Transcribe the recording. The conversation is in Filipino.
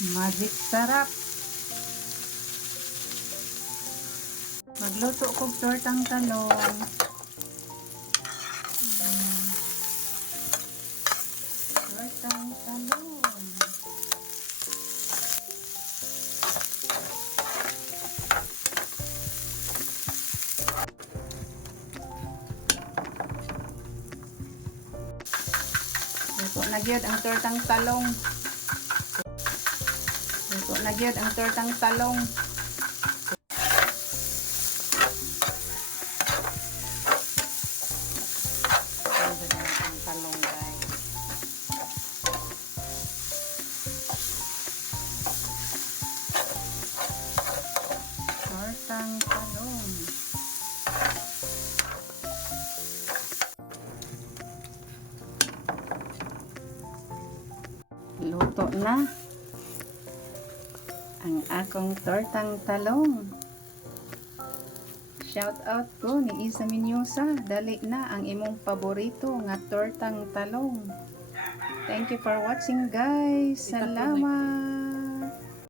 Magic sarap. Magluto kog tortang talong. Tortang talong. Luto na gyud ang tortang talong. Luto na gyud ang tortang talong. Ang talong, guys. Tortang talong. Luto na ang akong tortang talong. Shout out ko ni Isa Minyosa. Dali na ang imong paborito nga tortang talong. Thank you for watching, guys. Salamat.